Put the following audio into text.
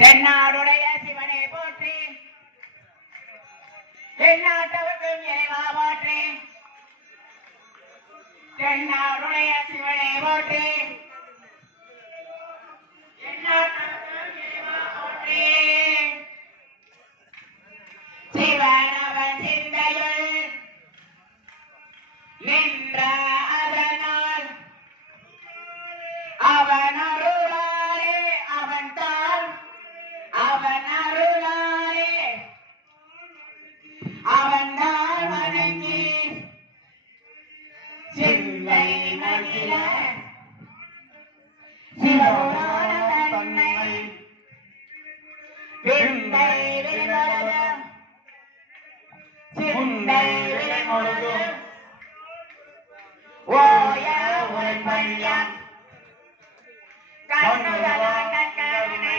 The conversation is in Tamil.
தென்னாடுடைய சிவனை போற்றி தென்னாட்டவர்க்கும் இறைவா போற்றி தென்னாடுடைய சிவனை போற்றி தென்னாட்டவர்க்கும் இறைவா போற்றி சிவனவன் சிந்தையுள் நின்ற அதனால் அவன் அருளாரே அவன் தான் அவன் அருளாரே அவன் தான் வணங்கி சிந்தை மகிழ சிவபுராண தன்னை விந்தை விழுந்ததும் சிந்தை விழுந்ததும் ஓய உன் பையன் கண்ணுதலான கருணை